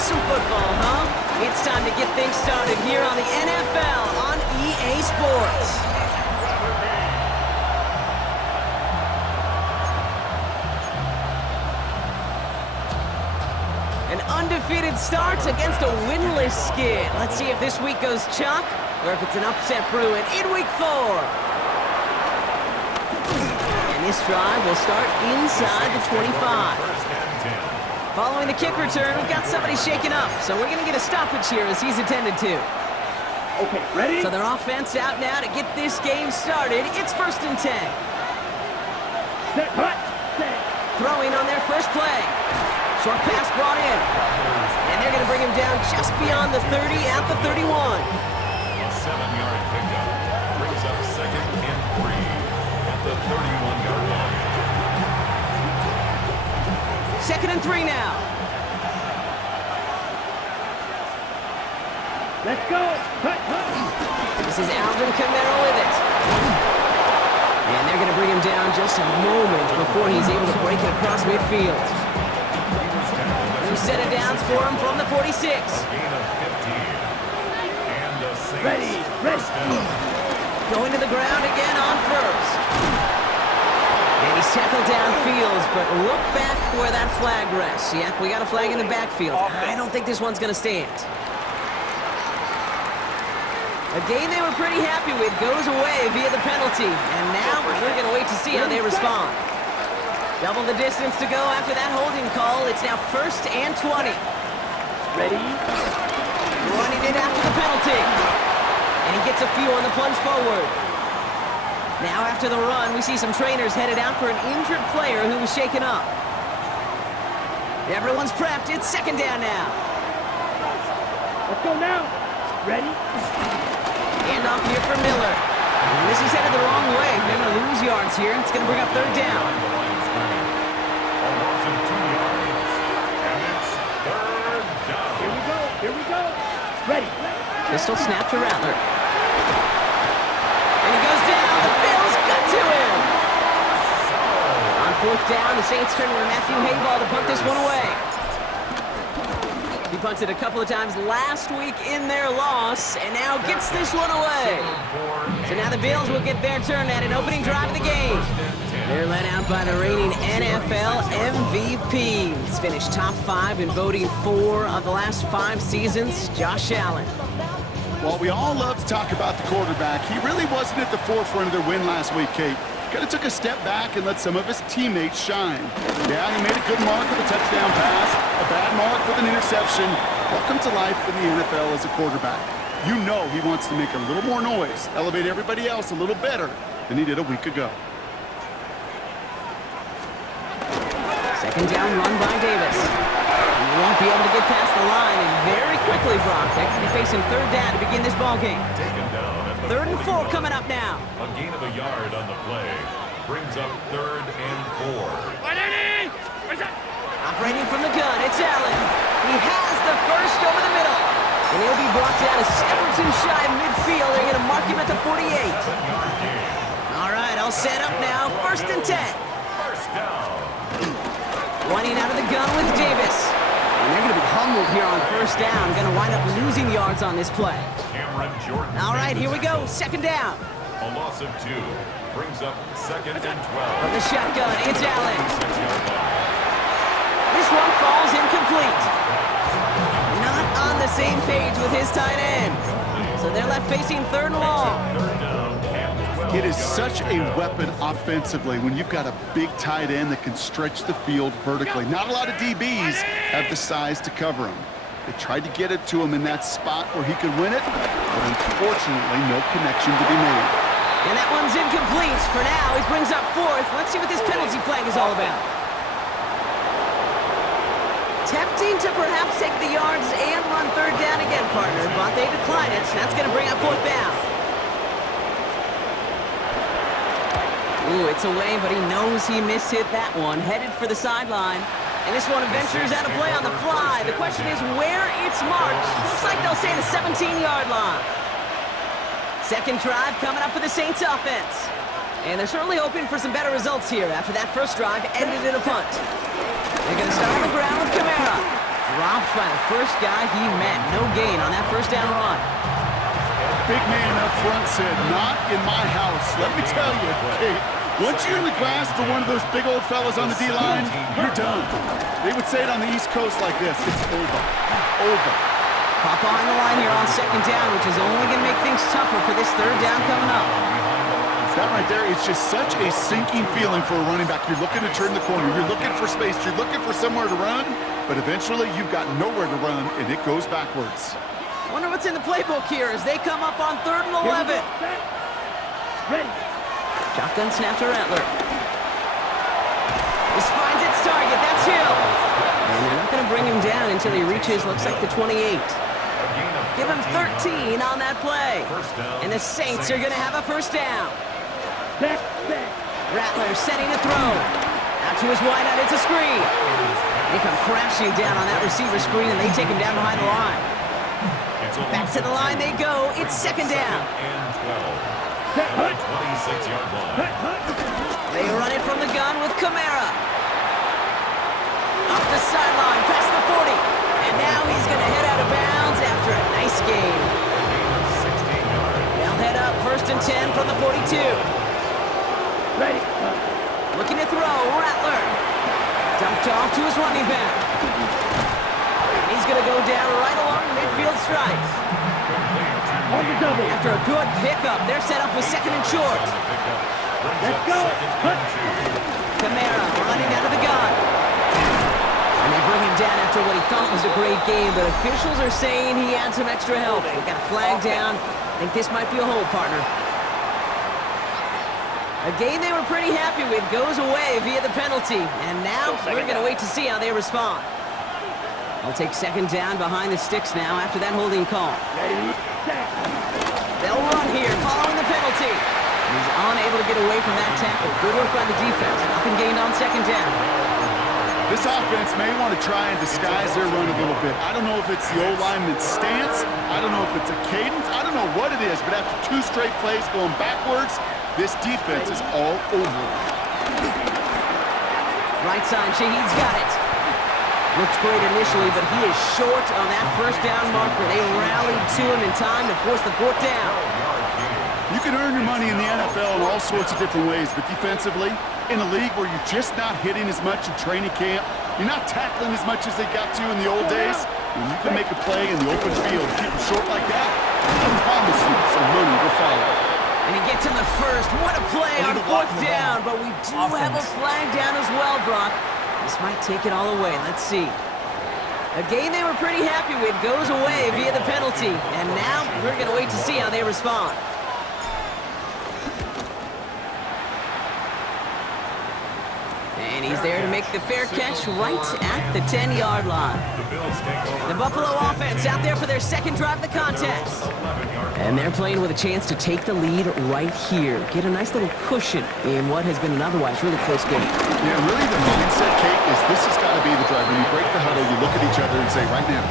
some football, huh? It's time to get things started here on the NFL on EA Sports. An undefeated start against a winless skid. Let's see if this week goes chalk or if it's an upset brewing in week 4. And this drive will start inside the 25. Following the kick return, we've got somebody shaken up, so we're going to get a stoppage here as he's attended to. Okay, ready? So their offense out now to get this game started. It's 1st and 10. Set, cut, set. Throwing on their first play. Short pass brought in. And they're going to bring him down just beyond the 30 at the 31. A 7-yard pickup brings up 2nd and 3 at the 31-yard line. 2nd and 3 now. Let's go. Cut, cut. This is Alvin Kamara with it. And they're going to bring him down just a moment before he's able to break it across midfield. New set of downs for him from the 46. Gain of 15. And the Saints Ready. Going to the ground again on first. And he's tackled downfield, but look back where that flag rests. Yep, we got a flag in the backfield. I don't think this one's going to stand. A game they were pretty happy with goes away via the penalty. And now we're going to wait to see how they respond. Double the distance to go after that holding call. It's now 1st and 20. Ready? Running it after the penalty. And he gets a few on the plunge forward. Now after the run, we see some trainers headed out for an injured player who was shaken up. Everyone's prepped. It's 2nd down now. Let's go now. Ready? Hand off here for Miller. And this is headed the wrong way. They're going to lose yards here. It's going to bring up 3rd down. A loss of 2 yards. And it's 3rd down. Here we go. Ready. Pistol snap to Rattler. And he goes down. The Bills got to him. On 4th down, the Saints turn to Matthew Hayball to punt this one away. He punted a couple of times last week in their loss, and now gets this one away. So now the Bills will get their turn at an opening drive of the game. They're led out by the reigning NFL MVP. He's finished top 5 in voting 4 of the last 5 seasons, Josh Allen. Well, we all love to talk about the quarterback. He really wasn't at the forefront of their win last week, Kate. Kind of took a step back and let some of his teammates shine. Yeah, he made a good mark with a touchdown pass, a bad mark with an interception. Welcome to life in the NFL as a quarterback. You know he wants to make a little more noise, elevate everybody else a little better than he did a week ago. 2nd down run by Davis. He won't be able to get past the line, and very quickly, Brock, they're going to be facing 3rd down to begin this ball game. Taken down at the 3rd and 4 41. coming up now. A gain of a yard on the play brings up 3rd and 4. Operating from the gun, it's Allen. He has the first over the middle. And he'll be brought down a step or two shy of midfield. They're going to mark him at the 48. 7-yard gain. All right, all set up now. 1st and 10. First down. Running out of the gun with Davis. And they're going to be humbled here on 1st down. Going to wind up losing yards on this play. Cameron Jordan. All right, here we go. 2nd down. A loss of 2 brings up 2nd and 12. From the shotgun, it's Allen. 6-yard line. This one falls incomplete. Not on the same page with his tight end. So they're left facing 3rd and long. 3rd down and 12. It is such a weapon offensively when you've got a big tight end that can stretch the field vertically. Not a lot of DBs have the size to cover him. They tried to get it to him in that spot where he could win it, but unfortunately no connection to be made. And that one's incomplete. For now, he brings up 4th. Let's see what this penalty flag is all about. Tempting to perhaps take the yards and run 3rd down again, partner, but they decline it. That's going to bring up 4th down. Ooh, it's away, but he knows he mishit that one. Headed for the sideline. And this one ventures out of play on the fly. The question is where it's marked. Looks like they'll say the 17-yard line. 2nd drive coming up for the Saints offense. And they're certainly hoping for some better results here after that first drive ended in a punt. They're going to start on the ground with Kamara. Dropped stopped by the first guy he met. No gain on that first down run. Big man up front said, not in my house. Let me tell you, Kate, once you're in the grasp of one of those big old fellas on the D-line, you're done. They would say it on the East Coast like this. It's over. Over. Pop behind the line here on second down, which is only going to make things tougher for this third down coming up. That right there is just such a sinking feeling for a running back. You're looking to turn the corner. You're looking for space. You're looking for somewhere to run, but eventually you've got nowhere to run, and it goes backwards. Wonder what's in the playbook here as they come up on 3rd and 11. Ready. Shotgun snap to Rattler. This finds its target. That's Hill. And they're not going to bring him down until he reaches, looks like the 28. Give him 13 on that play. And the Saints are going to have a first down. Back. Rattler setting to throw. Out to his wideout. It's a screen. They come crashing down on that receiver screen, and they take him down behind the line. Back to the line they go. It's second down. At the 26-yard line. They run it from the gun with Kamara. Up the sideline, past the 40. And now he's going to head out of bounds after a nice game. They'll head up 1st and 10 from the 42. Ready. Looking to throw, Rattler. Dumped off to his running back. And he's going to go down right along the midfield stripe. On the double. After a good pickup, they're set up with 2nd and short. Let's go. Kamara running out of the gun. And they bring him down after what he thought was a great game, but officials are saying he had some extra help. They got a flag down. I think this might be a hold, partner. A game they were pretty happy with goes away via the penalty. And now we're going to wait to see how they respond. They'll take second down behind the sticks now after that holding call. Ready. Set. They'll run here following the penalty. He's unable to get away from that tackle. Good work by the defense. Nothing gained on second down. This offense may want to try and disguise their run a little bit. I don't know if it's the old lineman's stance. I don't know if it's a cadence. I don't know what it is, but after 2 straight plays going backwards, this defense is all over. Right side, Shaheed's got it. Looked great initially, but he is short on that first down marker. They rallied to him in time to force the 4th down. You can earn your money in the NFL in all sorts of different ways, but defensively, in a league where you're just not hitting as much in training camp, you're not tackling as much as they got to in the old days, when you can make a play in the open field, keep them short like that, I promise you some money will follow. And he gets him the first. What a play on 4th down, but we do have a flag down as well, Brock. This might take it all away. Let's see. A game they were pretty happy with goes away via the penalty, and now we're going to wait to see how they respond. And he's there to make the fair catch right at the 10-yard line. The Buffalo offense out there for their second drive of the contest. And they're playing with a chance to take the lead right here. Get a nice little cushion in what has been an otherwise really close game. Yeah, really the mindset, Kate, is this has got to be the drive. When you break the huddle, you look at each other and say, right now,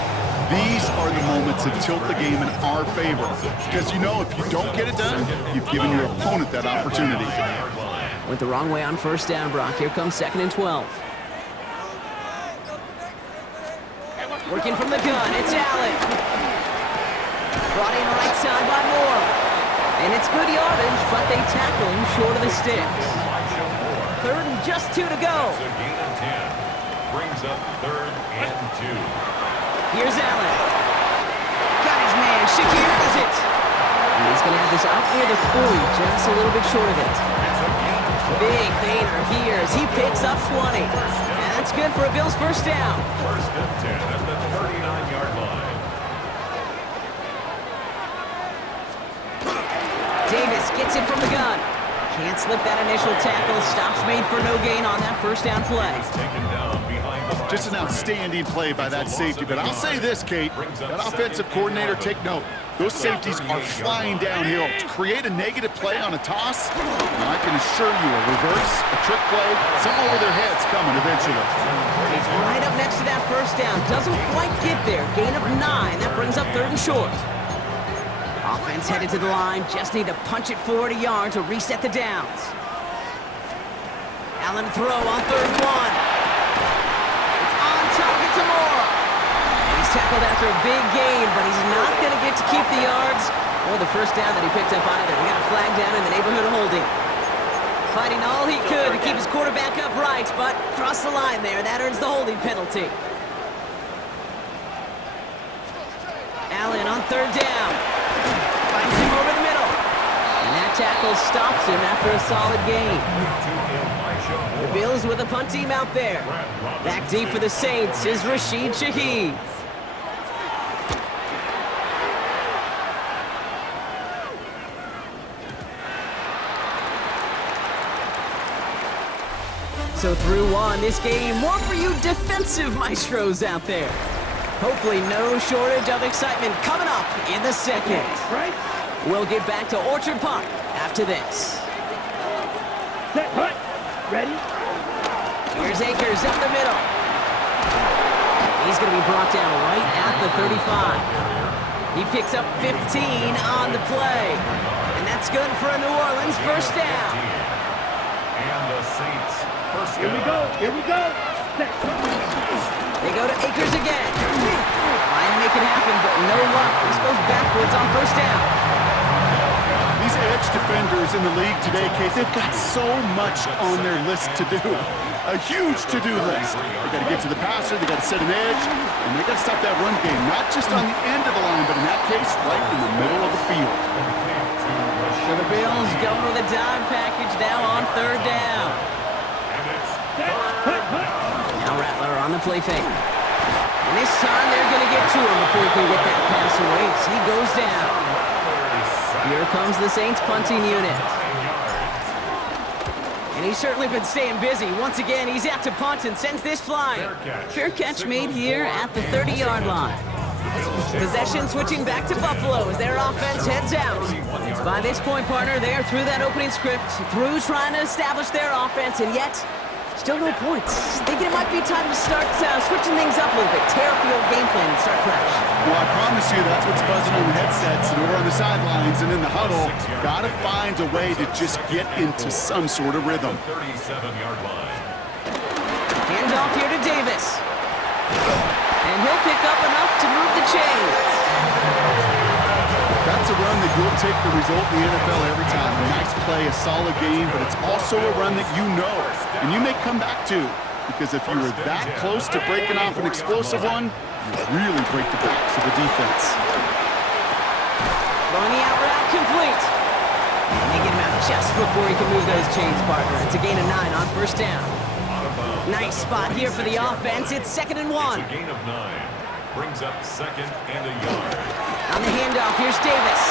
these are the moments that tilt the game in our favor. Because you know if you don't get it done, you've given your opponent that opportunity. Went the wrong way on first down, Brock. Here comes 2nd and 12. Working from the gun, it's Allen. Brought in right side by Moore. And it's good yardage, but they tackle him short of the sticks. 3rd and just 2 to go. Brings up 3rd and 2. Here's Allen. Got his man. Shakir has it. And he's going to have this out near the 40, just a little bit short of it. Big gainer here as he picks up 20. And that's good for a Bills first down. 1st and 10 at the 39-yard line. Davis gets it from the gun. Can't slip that initial tackle. Stops made for no gain on that first down play. Taken down behind the line. Just an outstanding play by that safety. But I'll say this, Kate, that offensive coordinator, take note. Those safeties are flying downhill. To create a negative play on a toss, and I can assure you a reverse, a trick play, something over their heads coming eventually. He's right up next to that first down. Doesn't quite get there. Gain of 9. That brings up 3rd and short. Offense headed to the line. Just need to punch it forward a yard to reset the downs. Allen throw on 3rd and 1. It's on target to Moore. And tackled after a big gain, but he's not going to get to keep the yards or the first down that he picked up either. We got a flag down in the neighborhood of holding. Fighting all he could to keep his quarterback upright, but crossed the line there. That earns the holding penalty. Allen on third down. Finds him over the middle. And that tackle stops him after a solid gain. The Bills with a punt team out there. Back deep for the Saints is Rashid Shaheed. So through one, this game, more for you defensive maestros out there. Hopefully no shortage of excitement coming up in the second. Right. We'll get back to Orchard Park after this. Set, hut. Ready. Here's Akers up the middle. He's going to be brought down right at the 35. He picks up 15 on the play. And that's good for a New Orleans first down. And the Saints first down. Here we go. Here we go. Set. They go to Akers again. Trying to make it happen, but no luck. This goes backwards on first down. These edge defenders in the league today, Kate, they've got so much on their list to do. A huge to-do list. They got to get to the passer, they got to set an edge, and they got to stop that run game, not just on the end of the line, but in that case, right in the middle of the field. So the Bills going with a dime package now on third down. Now Rattler on the play fake. And this time they're going to get to him before he can get that pass away. So he goes down. Here comes the Saints punting unit. And he's certainly been staying busy. Once again, he's out to punt and sends this flying. Fair catch made here at the 30-yard line. Possession switching back to Buffalo as their offense heads out. By this point, partner, they are through that opening script, through trying to establish their offense, and yet still no points. Thinking it might be time to start switching things up a little bit, tear up the old game plan and start fresh. Well, I promise you that's what's buzzing on the headsets and over on the sidelines and in the huddle. Got to find a way to just get into some sort of rhythm. 37-yard line. Handoff here to Davis. And he'll pick up enough to move the chains. That's a run that you'll take the result in the NFL every time. A nice play, a solid game, but it's also a run that you know and you may come back to, because if you were that close to breaking off an explosive one, you really break the backs of the defense. Throwing the out route complete. And they get him out just before he can move those chains, partner. It's a gain of 9 on first down. Nice spot here for the offense. It's 2nd and 1. It's a gain of 9. Brings up 2nd and a yard. On the handoff, here's Davis.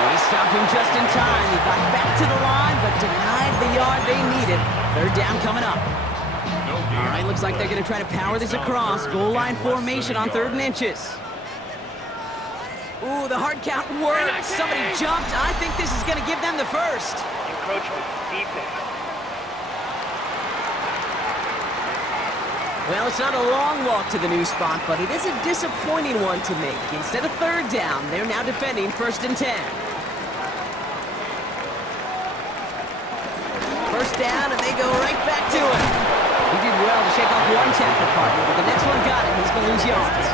They stop him just in time. He got back to the line, but denied the yard they needed. Third down coming up. All right, looks like they're going to try to power this across. Goal line formation on 3rd and inches. Ooh, the hard count worked. Somebody jumped. I think this is going to give them the first. Encroachment defense. Well, it's not a long walk to the new spot, but it is a disappointing one to make. Instead of 3rd down, they're now defending 1st and 10. First down, and they go right back to it. He did well to shake off one tackle partner, but the next one got him. He's going to lose yards.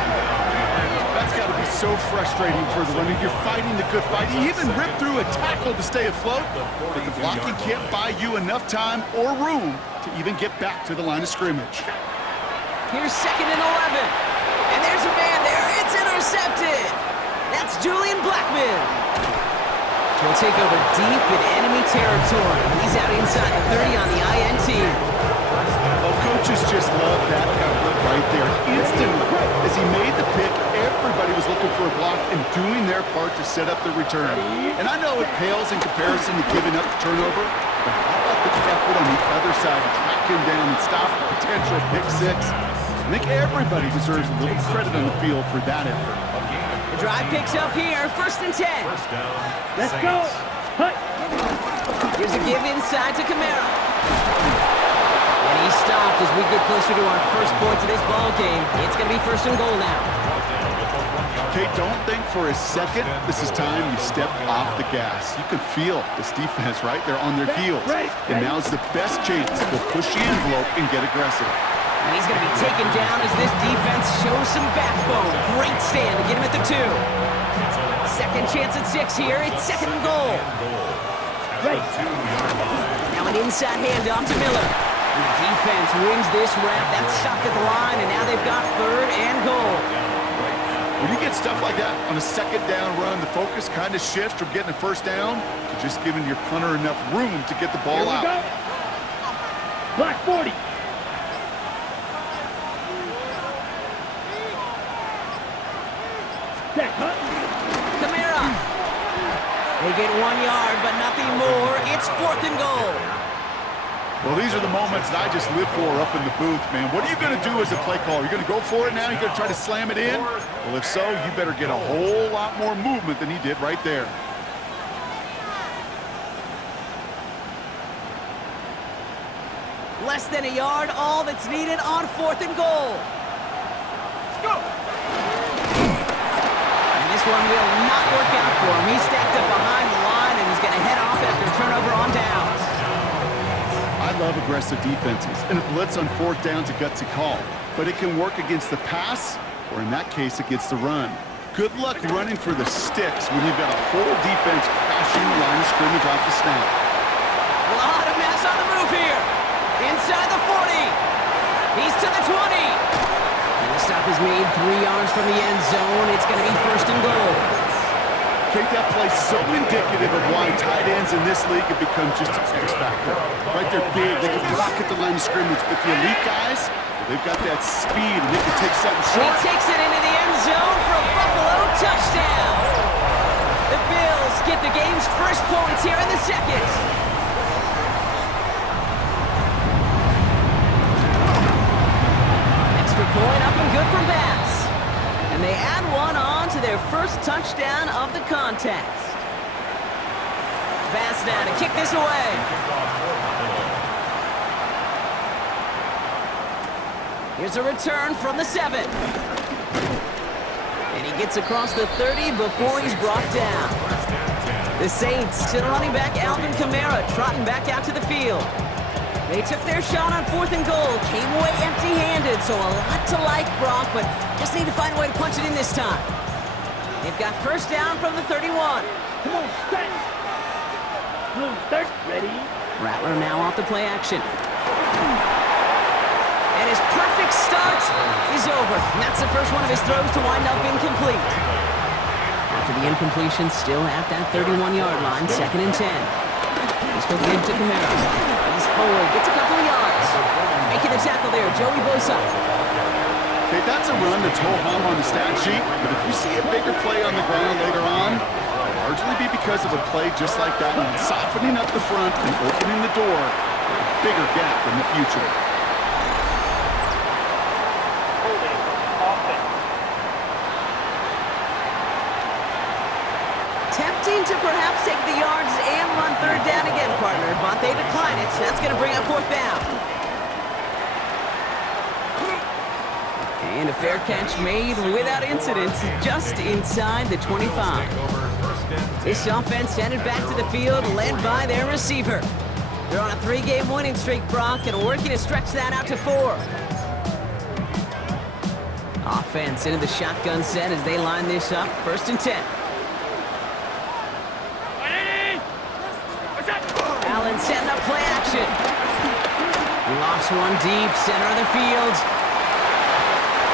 That's got to be so frustrating for the runner. You're fighting the good fight. You even ripped through a tackle to stay afloat, but the blocking can't buy you enough time or room to even get back to the line of scrimmage. Here's 2nd and 11. And there's a man there. It's intercepted. That's Julian Blackman. He'll take over deep in enemy territory. He's out inside the 30 on the INT. Well, coaches just love that effort right there. Instantly, as he made the pick, everybody was looking for a block and doing their part to set up the return. And I know it pales in comparison to giving up the turnover, but how about the effort on the other side to track him down and stop a potential pick six? I think everybody deserves a little credit on the field for that effort. The drive picks up here, 1st and 10. First down. Let's Saints. go. Hut. Here's a give inside to Kamara. And he stopped as we get closer to our first points of this ball game. It's going to be 1st and goal now. Kate, don't think for a second this is time you step off the gas. You can feel this defense, right? They're on their heels. And now's the best chance to push the envelope and get aggressive. And he's going to be taken down as this defense shows some backbone. Great stand to get him at the 2. Second chance at 6 here. It's second and goal. Right. Now an inside handoff to Miller. And the defense wins this rep. That's stopped at the line, and now they've got third and goal. When you get stuff like that on a second down run, the focus kind of shifts from getting a first down to just giving your punter enough room to get the ball out. Go. Black 40. Set, hut. Kamara. They get 1 yard, but nothing more. It's fourth and goal. Well, these are the moments that I just live for up in the booth, man. What are you going to do as a play caller? You're going to go for it now? You're going to try to slam it in? Well, if so, you better get a whole lot more movement than he did right there. Less than a yard, all that's needed on fourth and goal. Let's go. And this one will not work out for him. He's stacked up behind the line, and he's going to head off after a turnover on downs. I love aggressive defenses, and a blitz on fourth down's a gutsy call. But it can work against the pass, or in that case, against the run. Good luck running for the sticks when you've got a whole defense crashing the line of scrimmage off the snap. A lot of mess on the move here. Inside the 40. He's to the 20. And the stop is made 3 yards from the end zone. It's going to be first and goal. Kate, that play's so indicative of why tight ends in this league have become just an X factor. Right, they're big, they can block at the line of scrimmage, but the elite guys, they've got that speed, and they can take something And short. he takes it into the end zone for a Buffalo touchdown. The Bills get the game's first points here in the second. Extra point up and good from Bass. And they add one on to their first touchdown of the contest. Bass now to kick this away. Here's a return from the 7. And he gets across the 30 before he's brought down. The Saints to the running back Alvin Kamara trotting back out to the field. They took their shot on fourth and goal, came away empty-handed, so a lot to like, Brock, but just need to find a way to punch it in this time. They've got first down from the 31. Come on, set. Blue, third. Ready. Rattler now off the play action. And his perfect start is over. And that's the first one of his throws to wind up incomplete. After the incompletion, still at that 31-yard line, second and 10. Let's go give to Kamara. He's forward, gets a couple of yards. Making the tackle there, Joey Bosa. Okay, that's a run that's ho-hum on the stat sheet, but if you see a bigger play on the ground later on, it'll largely be because of a play just like that one, softening up the front and opening the door for a bigger gap in the future. Holding. Offense. Tempting to perhaps take the yards and run third down again, partner, but they decline it, so that's going to bring up fourth down. And a fair catch made without incident, just inside the 25. This offense headed back to the field, led by their receiver. They're on a 3-game winning streak, Brock, and working to stretch that out to 4. Offense into the shotgun set as they line this up, first and 10. Allen setting up play action. He lofts one deep, center of the field.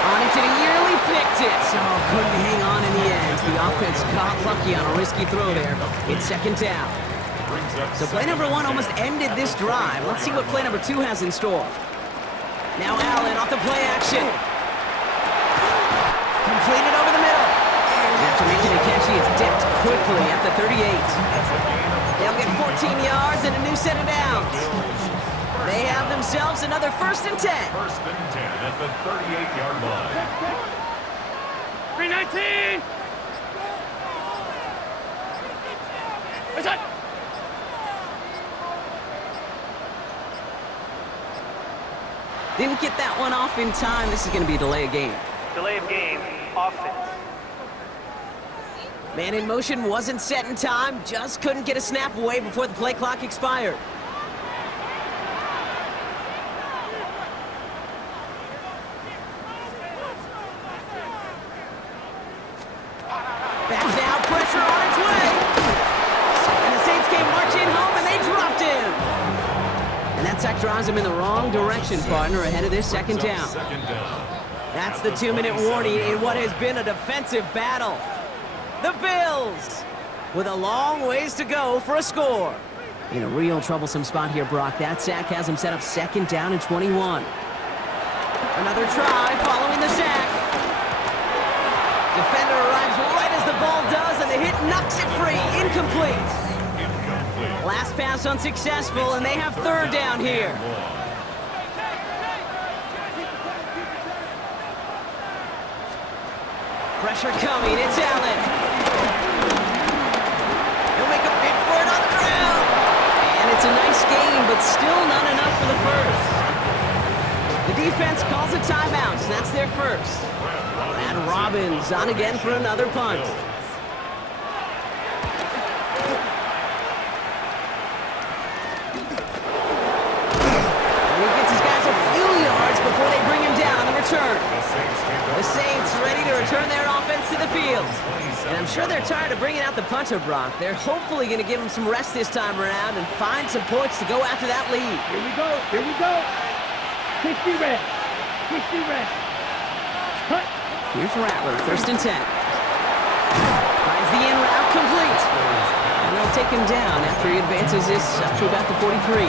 On it, and he nearly picked it, so couldn't hang on in the end. The offense got lucky on a risky throw there. It's second down. So play number 1 almost ended this drive. Let's see what play number 2 has in store. Now Allen off the play action. Completed over the middle. After making the catch, he is decked quickly at the 38. They'll get 14 yards and a new set of downs. They have themselves another first and 10. First and 10 at the 38-yard line. 319. What's up? Didn't get that one off in time. This is going to be a delay of game. Delay of game. Offense. Man in motion wasn't set in time. Just couldn't get a snap away before the play clock expired. Back now, pressure on its way. And the Saints came marching home, and they dropped him. And that sack drives him in the wrong direction, partner, ahead of this second down. That's the 2-minute warning in what has been a defensive battle. The Bills with a long ways to go for a score. In a real troublesome spot here, Brock. That sack has him set up second down and 21. Another try following the sack. Defender arrives right as the ball does, and the hit knocks it free. Incomplete. Last pass unsuccessful, and they have third down here. Pressure coming. It's Allen. He'll make a bid for it on the ground. And it's a nice gain, but still not enough for the first. The defense calls a timeout, so that's their first. Brad Robbins on again for another punt. And he gets his guys a few yards before they bring him down on the return. The Saints ready to return their offense to the field. And I'm sure they're tired of bringing out the punter, Brock. They're hopefully going to give him some rest this time around and find some points to go after that lead. Here we go. Here we go. 60 red. 60 red. Cut. Here's Rattler, first and 10. Finds the in route complete. And they'll take him down after he advances this up to about the 43.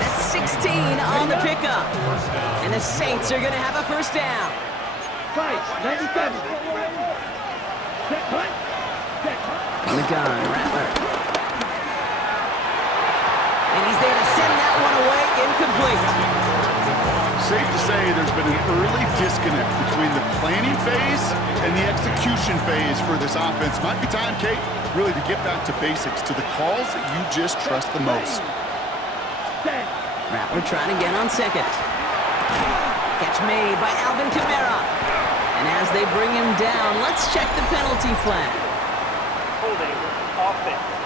That's 16 on the pickup. And the Saints are going to have a first down. Fight. 97. Set punt. Set punt. On the gun, Rattler. And he's there to send that one away, incomplete. Safe to say there's been an early disconnect between the planning phase and the execution phase for this offense. Might be time, Kate, really to get back to basics, to the calls that you just trust the most. Rattler trying again on second. Catch made by Alvin Kamara. And as they bring him down, let's check the penalty flag. Holding offense.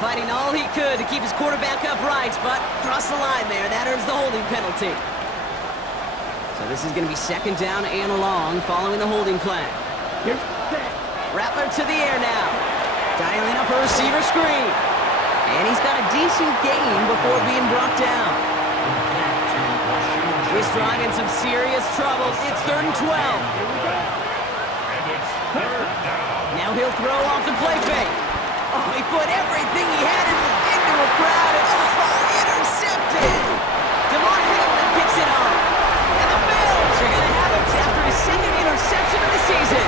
Fighting all he could to keep his quarterback upright, but crossed the line there. That earns the holding penalty. So this is going to be second down and long following the holding flag. Here's set. Rattler to the air now. Dialing up a receiver screen. And he's got a decent gain before being brought down. This drive in some serious trouble. It's 3rd and 12. Now he'll throw off the play fake. Oh, he put everything he had into a crowd, and intercepted. DeMar Hamlin picks it up. And the Bills are going to have it after his second interception of the season.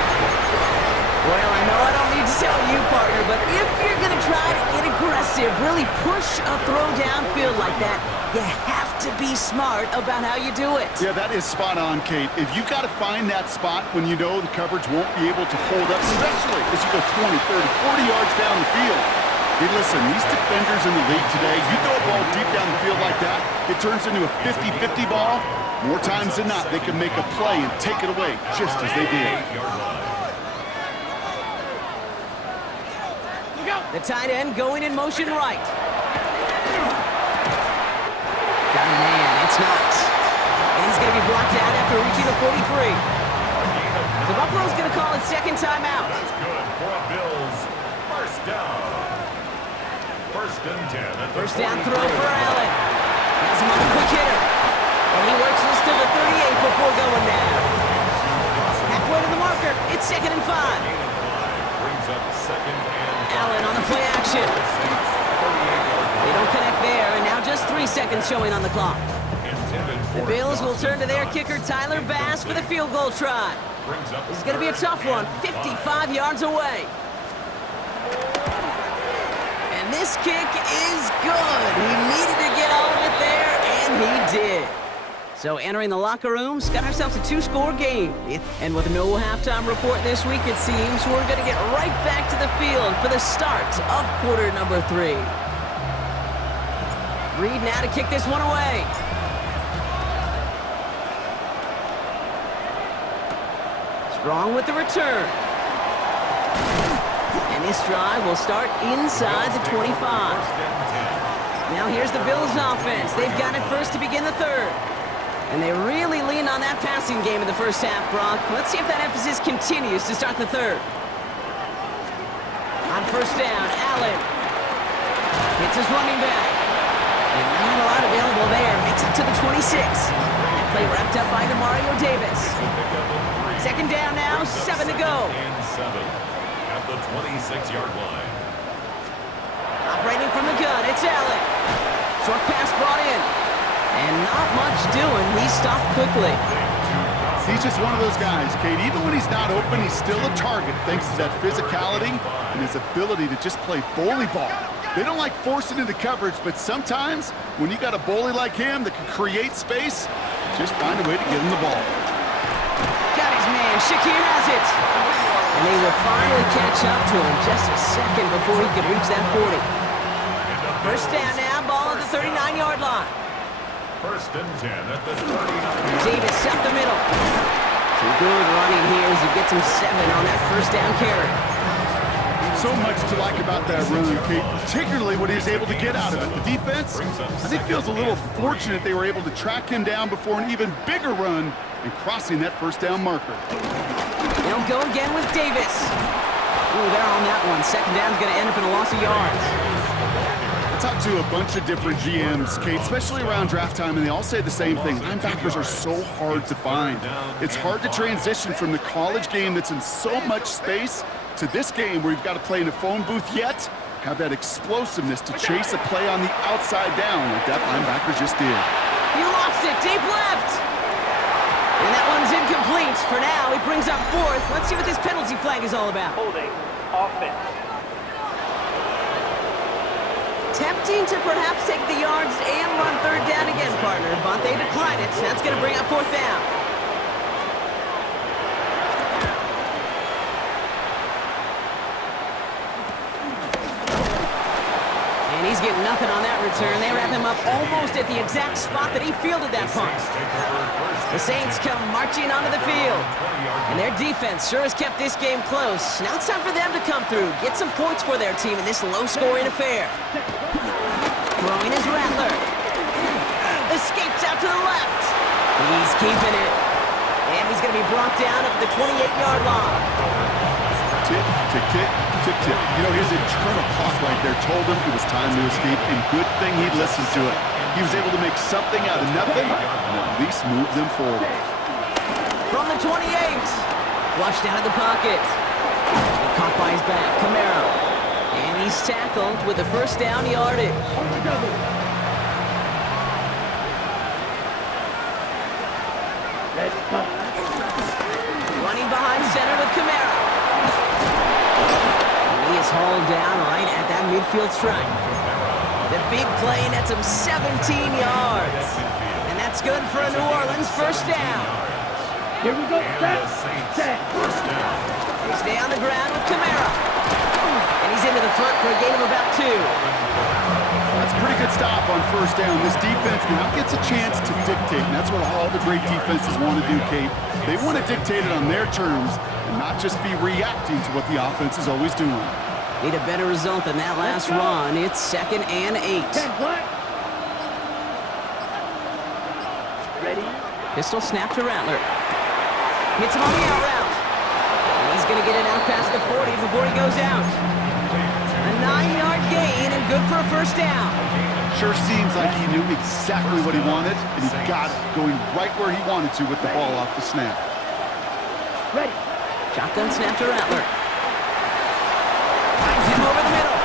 Well, I know I don't need to tell you, partner, but if you're going to try to get aggressive, really push a throw downfield like that, you have to be smart about how you do it. Yeah, that is spot on, Kate. If you've got to find that spot when you know the coverage won't be able to hold up, especially as you go 20, 30, 40 yards down the field. Hey, listen, these defenders in the league today, you throw a ball deep down the field like that, it turns into a 50-50 ball. More times than not, they can make a play and take it away, just as they did. The tight end going in motion right. Got a man, it's Knox. And he's going to be brought down after reaching the 43. So Buffalo's going to call it second timeout. That's good for a Bills first down. First and 10 at the First down 43. throw for Allen. Has him on the quick hitter. And he works this to the 38 before going down. Halfway to the marker, it's 2nd and 5. Brings up second and Allen on the play action. They don't connect there, and now just 3 seconds showing on the clock. The Bills will turn to their kicker, Tyler Bass, for the field goal try. This is going to be a tough one, 55 yards away. And this kick is good. He needed to get all of it there, and he did. So entering the locker rooms, got ourselves a 2-score game. And with no halftime report this week, it seems we're going to get right back to the field for the start of quarter number 3. Reed now to kick this one away. Strong with the return. And this drive will start inside the 25. Now here's the Bills offense. They've got it first to begin the 3rd. And they really lean on that bad passing game in the first half, Brock. Let's see if that emphasis continues to start the third. On first down, Allen hits his running back. And not a lot available there. Makes it to the 26. That play wrapped up by Mario Davis. Second down now, 7 to go. And 7 at the 26-yard line. Operating from the gun, it's Allen. Short pass brought in. And not much doing. He stopped quickly. He's just one of those guys, Kate. Even when he's not open, he's still a target thanks to that physicality and his ability to just play bully ball. They don't like forcing into coverage, but sometimes when you got a bully like him that can create space, just find a way to get him the ball. Got his man. Shakir has it. And they will finally catch up to him just a second before he could reach that 40. First down now, ball at the 39-yard line. First and 10 at the 39. Davis up the middle. Some good running here as he gets him 7 on that first down carry. So much to like about that run, Kate, particularly what he was able to get out of it. The defense, I think, feels a little fortunate they were able to track him down before an even bigger run and crossing that first down marker. They'll go again with Davis. Ooh, they're on that one. Second down's going to end up in a loss of yards. I talked to a bunch of different GMs, Kate, especially around draft time, and they all say the same thing. Linebackers are so hard to find. It's hard to transition from the college game that's in so much space to this game where you've got to play in a phone booth yet have that explosiveness to chase a play on the outside down like that linebacker just did. He lost it deep left. And that one's incomplete. For now, he brings up fourth. Let's see what this penalty flag is all about. Holding. Offense. Tempting to perhaps take the yards and run third down again, partner, but they decline it. That's going to bring up fourth down. And he's getting nothing on that return. They wrap him up almost at the exact spot that he fielded that punt. The Saints come marching onto the field. And their defense sure has kept this game close. Now it's time for them to come through, get some points for their team in this low-scoring affair. Throwing his Rattler. Escapes out to the left. He's keeping it. And he's going to be brought down at the 28-yard line. Tip, tick, tick, tip, tip. You know, his internal clock right there told him it was time to escape, and good thing he listened to it. He was able to make something out of nothing and at least move them forward. From the 28. Flushed out of the pocket. Caught by his back, Camaro. And he's tackled with the first down yardage. Running behind center with Camaro. And he is hauled down right at that midfield stripe. The big play nets him 17 yards. And that's good for a New Orleans first down. Here we go. Set. They stay on the ground with Camaro. And he's into the front for a gain of about 2. That's a pretty good stop on first down. This defense now gets a chance to dictate, and that's what all the great defenses want to do, Kate. They want to dictate it on their terms and not just be reacting to what the offense is always doing. Need a better result than that last run. It's 2nd and 8. 10 black. Ready. Pistol snap to Rattler. Hits him on the out route. And he's going to get it out past the 40 before he goes out. A 9-yard gain and good for a first down. Sure seems like he knew exactly what he wanted, and he got it, going right where he wanted to with the ball off the snap. Ready. Shotgun snap to Rattler. Finds him over the middle.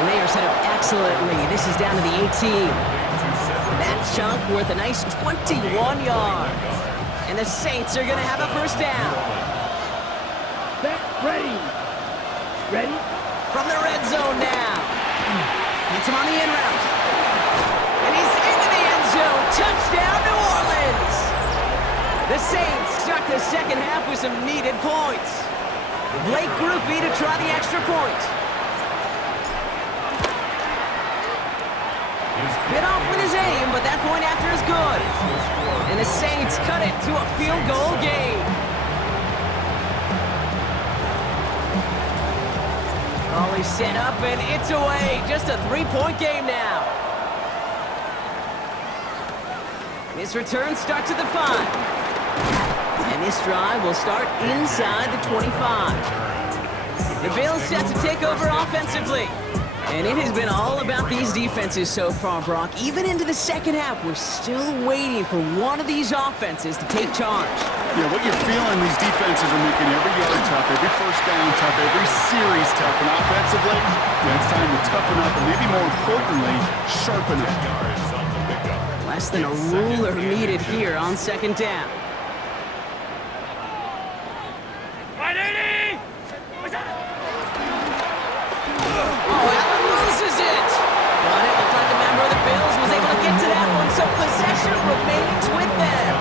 And they are set up excellently. This is down to the 18. That chunk worth a nice 21 yards. And the Saints are going to have a first down. Set. Ready. Ready. From the red zone now. Hits him on the in route. And he's into the end zone. Touchdown, New Orleans. The Saints start the second half with some needed points. Blake Groupie to try the extra point. Bit off with his aim, but that point after is good. And the Saints cut it to a field goal game. All is set up, and it's away. Just a 3-point game now. His return starts at the 5. this drive will start inside the 25. The Bills set to take over offensively. And it has been all about these defenses so far, Brock. Even into the second half, we're still waiting for one of these offenses to take charge. Yeah, what you're feeling, these defenses are making every yard tough, every first down tough, every series tough. And offensively, yeah, it's time to toughen up and maybe more importantly, sharpen up. Less than a ruler needed here on second down. Remains with them.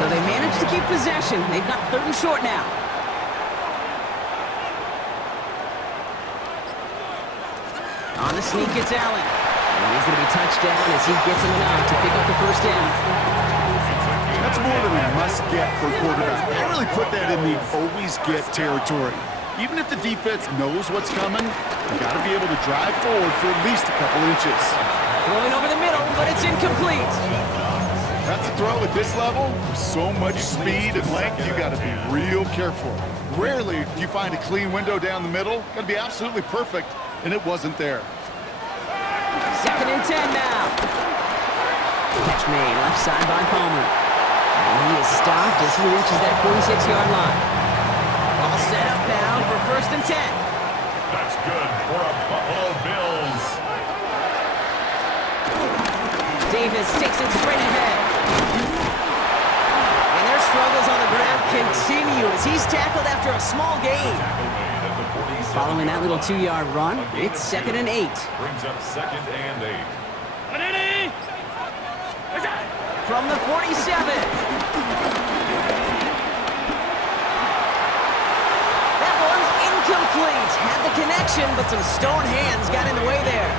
So they managed to keep possession. They've got 3rd and short now. On the sneak, it's Allen. And he's going to be touched down as he gets him enough to pick up the first down. That's more than a must-get for a quarterback. I really put that in the always-get territory. Even if the defense knows what's coming, you got to be able to drive forward for at least a couple inches. Throwing over the middle, but it's incomplete. That's a throw at this level. With so much speed and length, you got to be real careful. Rarely do you find a clean window down the middle. Got to be absolutely perfect, and it wasn't there. 2nd and 10 now. Catch made left side by Palmer. And he is stopped as he reaches that 46-yard line. All set up now for 1st and 10. That's good for a Buffalo Bills. Davis takes it straight ahead. And their struggles on the ground continue as he's tackled after a small gain. Following that little 2-yard run, it's 2nd and 8. Brings up 2nd and 8. From the 47. That one's incomplete. Had the connection, but some stone hands got in the way there.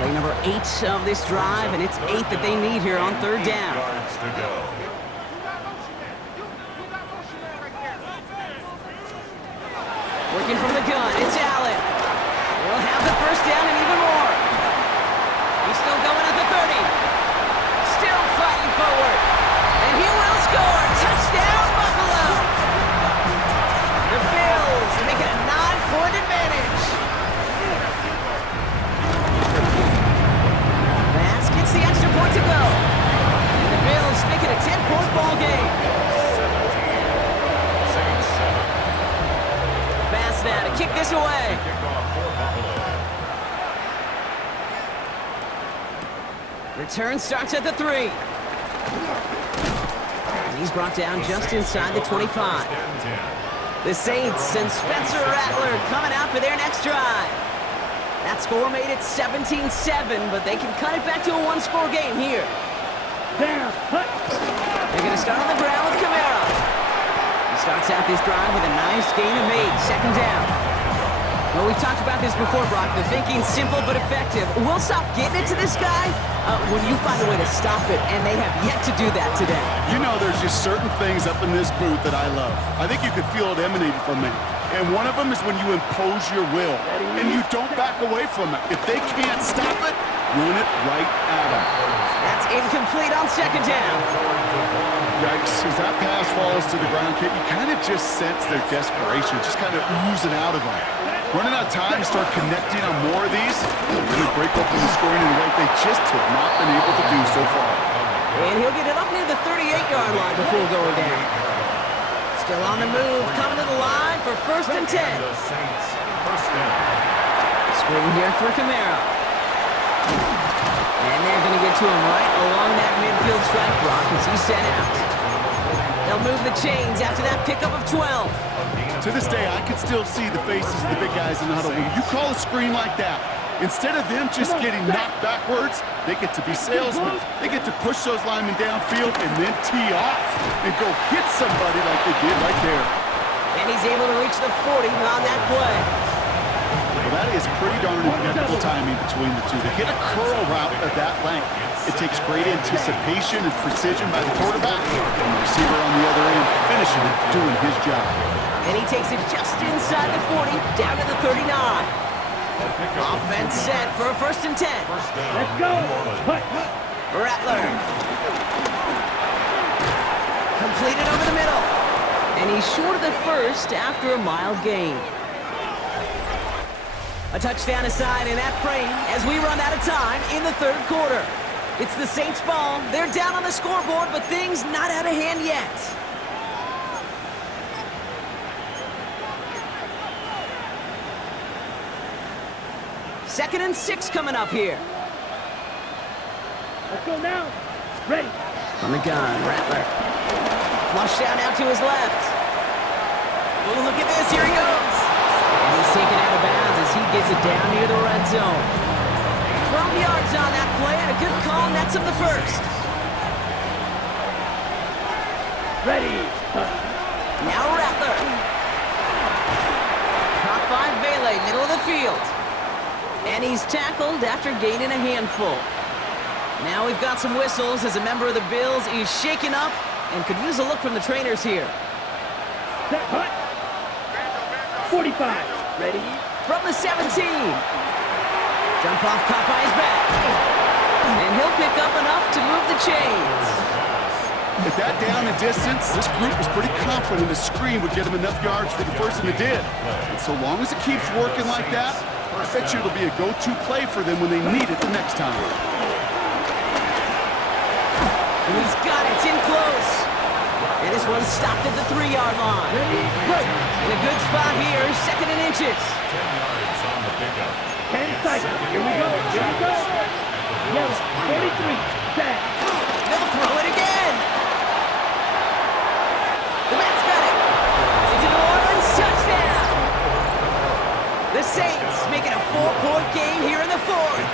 Play number 8 of this drive, and it's 8 that they need here on 3rd down. Yards to go. Working from the gun, it's Allen. They'll have the first down and even more. He's still going at the 30. Still fighting forward. And he will score. Touchdown, Buffalo. The Bills make it a 9-point advantage. Bass gets the extra point to go. And the Bills make it a 10-point ball game. Bass now to kick this away. Return starts at the 3. And he's brought down just inside the 25. The Saints and Spencer Rattler coming out for their next drive. That score made it 17-7, but they can cut it back to a 1-score game here. Down, hut. They're going to start on the ground with Kamara. He starts out this drive with a nice gain of 8, 2nd down. Well, we've talked about this before, Brock. The thinking's simple but effective. We'll stop getting it to this guy when you find a way to stop it, and they have yet to do that today. You know, there's just certain things up in this booth that I love. I think you could feel it emanating from me. And one of them is when you impose your will, and you don't back away from it. If they can't stop it, run it right at them. That's incomplete on 2nd down. Yikes, as that pass falls to the ground, Kit, you kind of just sense their desperation, just kind of oozing out of them. Running out of time to start connecting on more of these, they're going to break open the scoring in a way they just have not been able to do so far. And he'll get it up near the 38-yard line before going down. Still on the move, coming to the line for 1st and 10. Screen here for Kamara. And they're going to get to him right along that midfield strike block as he's sent out. They'll move the chains after that pickup of 12. To this day, I can still see the faces of the big guys in the huddle. When you call a screen like that, instead of them just getting knocked backwards, they get to be salesmen. They get to push those linemen downfield and then tee off and go hit somebody like they did right there. And he's able to reach the 40 on that play. Well, that is pretty darn impeccable timing between the two. To hit a curl route of that length, it takes great anticipation and precision by the quarterback, and the receiver on the other end finishing it, doing his job. And he takes it just inside the 40, down to the 39. Offense set for a 1st and 10. Let's go. Hut. Rattler. Completed over the middle. And he's short of the first after a mild gain. A touchdown aside in that frame as we run out of time in the third quarter. It's the Saints ball. They're down on the scoreboard, but things not out of hand yet. Second and 6 coming up here. Let's go now. Ready. From the gun, Rattler. Flush down out to his left. Oh, look at this. Here he goes. And he's taken out of bounds as he gets it down near the red zone. 12 yards on that play, and a good call nets him the first. Ready. Now Rattler. Caught by Vele, middle of the field. And he's tackled after gaining a handful. Now we've got some whistles as a member of the Bills is shaken up and could use a look from the trainers here. Set, cut. 45. Ready. From the 17. Jump off caught by his back. And he'll pick up enough to move the chains. With that down and distance, this group was pretty confident the screen would get him enough yards for the first, and it did. And so long as it keeps working like that, I bet you it'll be a go-to play for them when they need it the next time. And he's got it. It's in close. And this one's stopped at the 3-yard line. Ready. Go. In a good spot here, second and inches. 10 yards on the pickup. 10 seconds. Here we go. Here we go. Yellow. 43. Set. They'll throw it again. The man's got it. It's a New Orleans touchdown. The Saints making a 4-point game here in the fourth.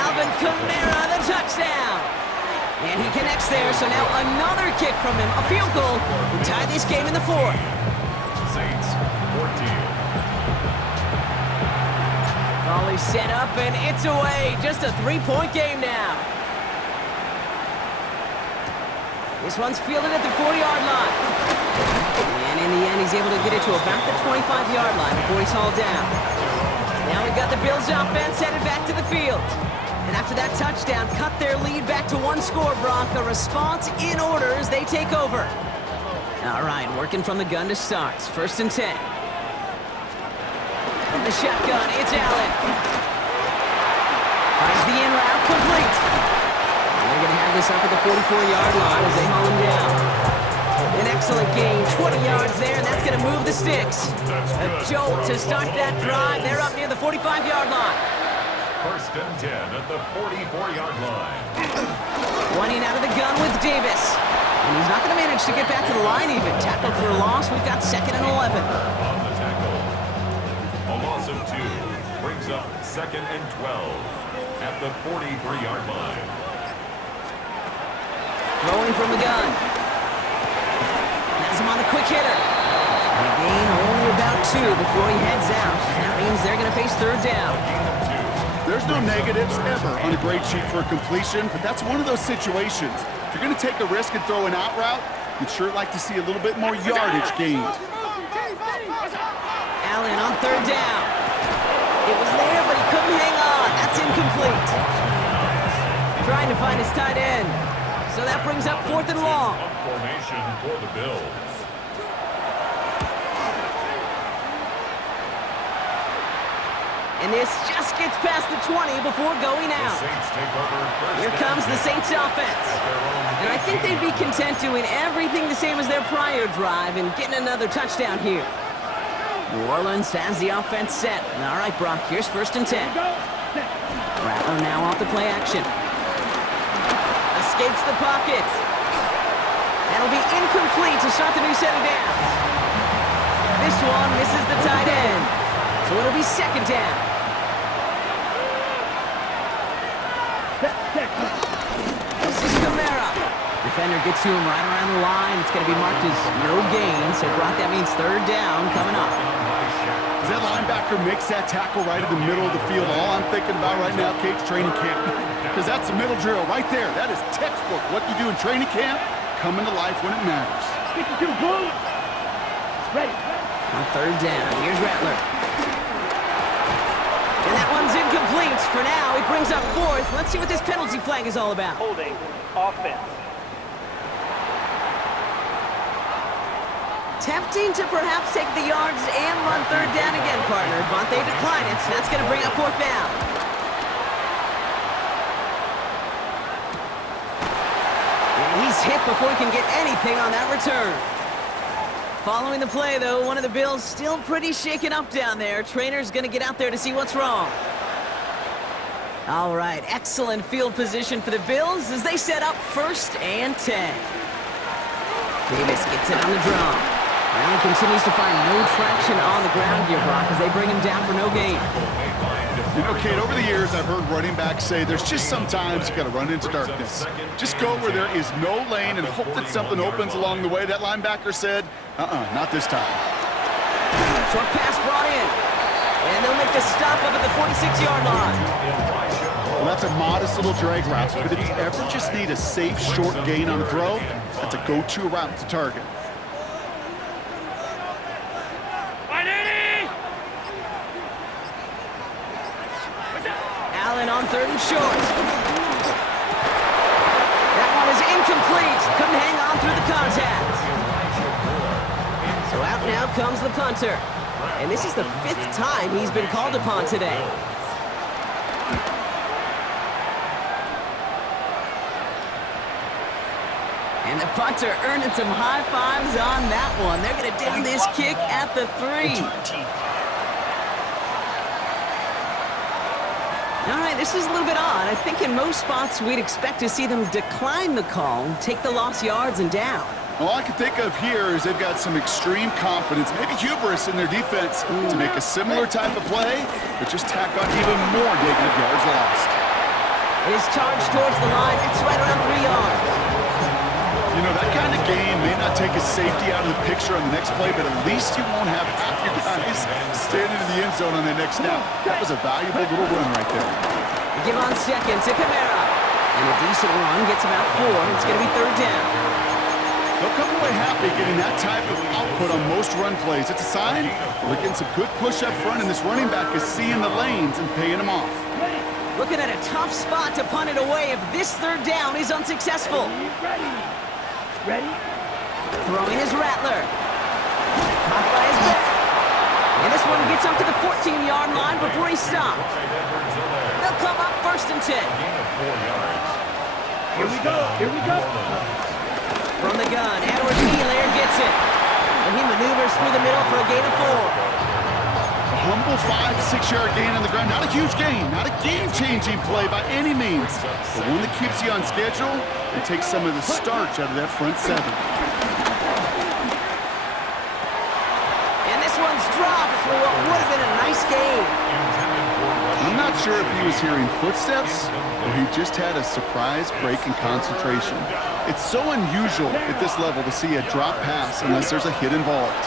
Alvin Kamara, the touchdown. And he connects there, so now another kick from him. A field goal to tie this game in the fourth. Saints 14. Ball is set up, and it's away. Just a 3-point game now. This one's fielded at the 40-yard line. And in the end, he's able to get it to about the 25-yard line before he's hauled down. Now we've got the Bills offense headed back to the field. And after that touchdown, cut their lead back to 1 score, Brock. A response in order as they take over. All right, working from the gun to start. First and 10. From the shotgun, it's Allen. Finds the in route, complete. And they're going to have this up at the 44-yard line as they haul him down. An excellent gain, 20 yards there, and that's going to move the sticks. A jolt to start that drive. They're up near the 45-yard line. First and 10 at the 44-yard line. Running out of the gun with Davis. And he's not going to manage to get back to the line even. Tackled for a loss. We've got second and 11. On the tackle. A loss of 2 brings up second and 12 at the 43-yard line. Throwing from the gun. Has him on the quick hitter. And a gain only about 2 before he heads out. That means they're going to face third down. There's no negatives ever on a grade sheet for a completion, but that's one of those situations. If you're going to take a risk and throw an out route, you'd sure like to see a little bit more yardage gained. Allen on third down. It was there, but he couldn't hang on. That's incomplete. Trying to find his tight end. So that brings up fourth and long. Formation for the Bills. And this just gets past the 20 before going out. Here comes the Saints offense. And I think they'd be content doing everything the same as their prior drive and getting another touchdown here. New Orleans has the offense set. All right, Brock, here's first and 10. Rattler now off the play action. Escapes the pocket. That'll be incomplete to start the new set of downs. This one misses the tight end. So it'll be second down. This is Kamara. Defender gets to him right around the line. It's going to be marked as no gain. So, Brock, that means third down coming up. As that linebacker makes that tackle right in the middle of the field, all I'm thinking about right now, Kate's training camp. Because that's a middle drill right there. That is textbook. What you do in training camp, coming to life when it matters. 52 blue. Ready. On third down, here's Rattler. And that one's incomplete. For now, it brings up fourth. Let's see what this penalty flag is all about. Holding offense. Tempting to perhaps take the yards and run third down again, partner, but they decline it, so that's going to bring up fourth down. And he's hit before he can get anything on that return. Following the play, though, one of the Bills still pretty shaken up down there. Trainer's going to get out there to see what's wrong. All right, excellent field position for the Bills as they set up 1st and 10. Davis gets it on the draw. And he continues to find no traction on the ground here, Brock, as they bring him down for no gain. You know, Kate, over the years, I've heard running backs say there's just sometimes you got to run into darkness. Just go where there is no lane and hope that something opens along the way. That linebacker said, not this time. Short pass brought in. And they'll make the stop up at the 46-yard line. Well, that's a modest little drag route, but if you ever just need a safe, short gain on a throw, that's a go-to route to target. Allen on 3rd and short. That one is incomplete. Couldn't hang on through the contact. So out now comes the punter. And this is the 5th time he's been called upon today. And the punter earning some high fives on that one. They're going to down this kick at the 3. All right, this is a little bit odd. I think in most spots we'd expect to see them decline the call, take the lost yards and down. All I can think of here is they've got some extreme confidence, maybe hubris in their defense to make a similar type of play, but just tack on even more negative yards lost. It is charged towards the line. It's right around 3 yards. You know, that kind of game may not take a safety out of the picture on the next play, but at least you won't have half your guys standing in the end zone on their next snap. That was a valuable little run right there. Give on 2nd to Kamara. And a decent run gets about 4. It's going to be 3rd down. They'll come away happy getting that type of output on most run plays. It's a sign they're getting some good push up front, and this running back is seeing the lanes and paying them off. Looking at a tough spot to punt it away if this 3rd down is unsuccessful. Ready? Throwing his Rattler. Caught by his back. And this one gets up to the 14-yard line before he's stopped. They'll come up 1st and 10. Here we go. From the gun, Edwards-Helaire gets it. And he maneuvers through the middle for a gain of 4. A humble 5 to 6 yard gain on the ground. Not a huge gain, not a game-changing play by any means, but one that keeps you on schedule and takes some of the starch out of that front 7. And this one's dropped for what would have been a nice gain. I'm not sure if he was hearing footsteps or he just had a surprise break in concentration. It's so unusual at this level to see a drop pass unless there's a hit involved.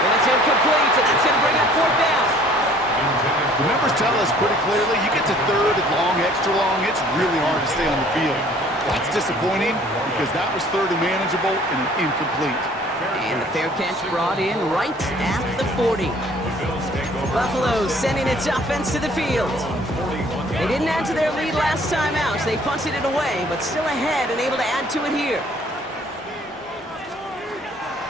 And it's incomplete, and that's going to bring up 4th down. The numbers tell us pretty clearly, you get to 3rd and long, extra long, it's really hard to stay on the field. That's disappointing because that was 3rd and manageable and an incomplete. And the fair catch brought in right at the 40. Buffalo sending its offense to the field. They didn't add to their lead last time out. They punted it away, but still ahead and able to add to it here.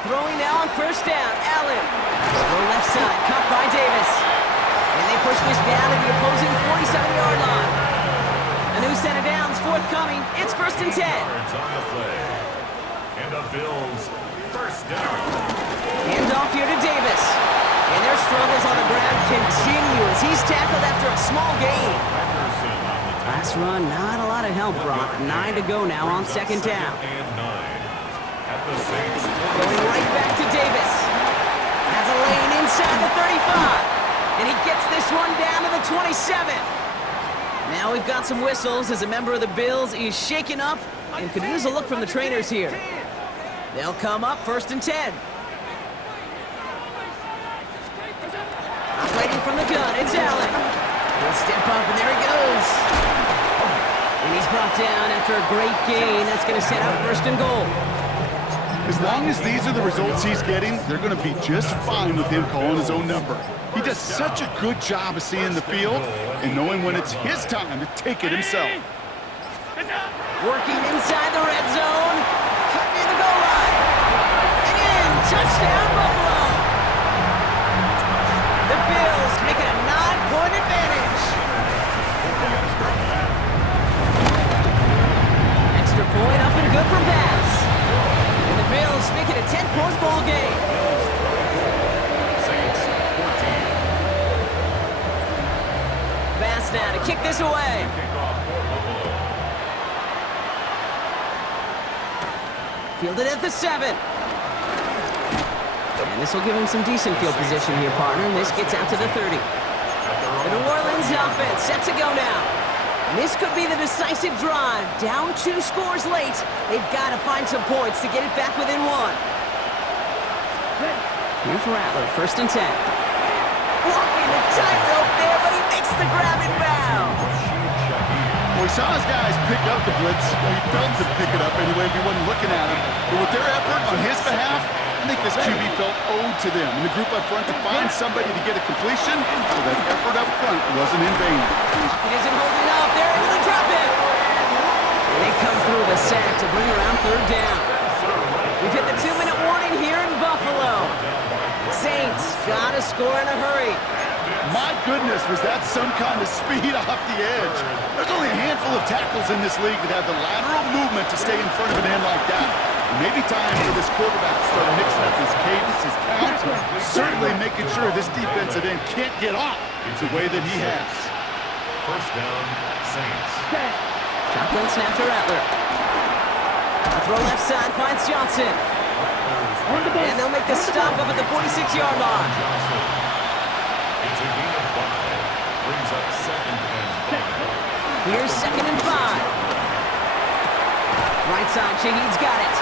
Throwing now on 1st down, Allen. Low left side, caught by Davis. And they push this down to the opposing 47-yard line. A new set of downs forthcoming. It's 1st and 10. And the Bills, 1st down. Hand off here to Davis. And their struggles on the ground continue as he's tackled after a small gain. Last run, not a lot of help, Brock. 9 to go now on 2nd down. Going right back to Davis. Has a lane inside the 35. And he gets this one down to the 27. Now we've got some whistles as a member of the Bills is shaken up and could use a look from the trainers here. They'll come up 1st and 10. Operating from the gun, it's Allen. He'll step up, and there he goes. And he's brought down after a great gain. That's going to set up 1st and goal. As long as these are the results he's getting, they're going to be just fine with him calling his own number. He does such a good job of seeing the field and knowing when it's his time to take it himself. Working inside the red zone. Cut near the goal line. good for pass. And the Bills make it a 10-point ball game. Saints 14. Pass now to kick this away. Kickoff for Buffalo. Fielded at the 7. And this will give him some decent field position here, partner. And this gets out to the 30. The New Orleans offense set to go now. And this could be the decisive drive. Down 2 scores late. They've got to find some points to get it back within 1. Here's Rattler, 1st and 10. Walking a tightrope there, but he makes the grab and bound. Well, he saw his guys pick up the blitz. Well, he felt to pick it up anyway if he wasn't looking at him. But with their effort on his behalf, I think this QB felt owed to them and the group up front to find somebody to get a completion, so that effort up front wasn't in vain. It isn't holding up. They're able to drop it. And they come through the sack to bring around 3rd down. We've hit the 2-minute warning here in Buffalo. Saints got to score in a hurry. My goodness, was that some kind of speed off the edge. There's only a handful of tackles in this league that have the lateral movement to stay in front of an end like that. It may be time for this quarterback to start mixing up his cadence, his count, certainly making sure this defensive end can't get off the way that he has. 1st down, Saints. Shotgun snap to Rattler. A throw left side finds Johnson. And they'll make the stop up at the 46-yard line. Johnson. It's a gain of 5. Brings up 2nd and 5. Here's 2nd and 5. Right side, Shaheed's got it.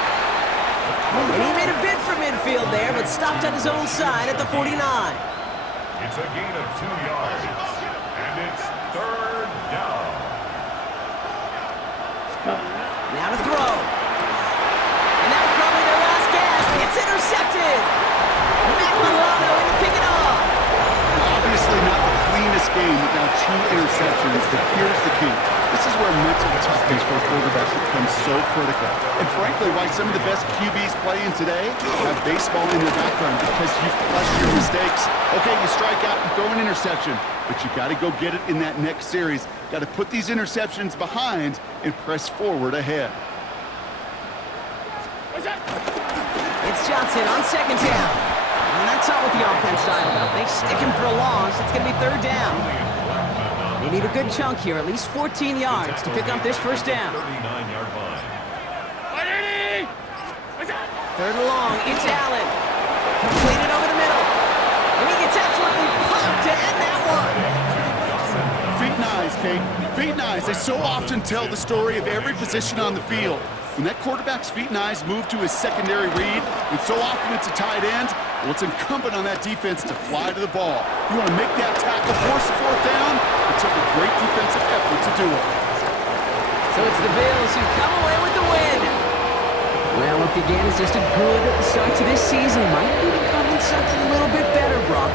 And he made a bid for midfield there, but stopped on his own side at the 49. It's a gain of 2 yards. And it's 3rd down. Now to throw. And that was probably their last gasp. It's intercepted. Matt Milano in to pick it off. Obviously not the cleanest game without 2 interceptions, but here's the key. This is where mental toughness for a quarterback becomes so critical. And frankly, why some of the best QBs playing today have baseball in their background, because you flush your mistakes. Okay, you strike out and throw an interception, but you got to go get it in that next series. Got to put these interceptions behind and press forward ahead. It's Johnson on 2nd down. And that's not what the offense dialed up. They stick him for a loss. It's going to be 3rd down. They need a good chunk here, at least 14 yards to pick up this 1st down. 39-yard line. 3rd and long, it's Allen. Completed over the middle. And he gets absolutely pumped to end that one. Feet and eyes, Kate. Feet and eyes. They so often tell the story of every position on the field. When that quarterback's feet and eyes move to his secondary read, and so often it's a tight end, well, it's incumbent on that defense to fly to the ball. You want to make that tackle, force the 4th down. It took a great defensive effort to do it. So it's the Bills who come away with the win. Well, look, again, it's just a good start to this season. Might be becoming something a little bit better, Brock.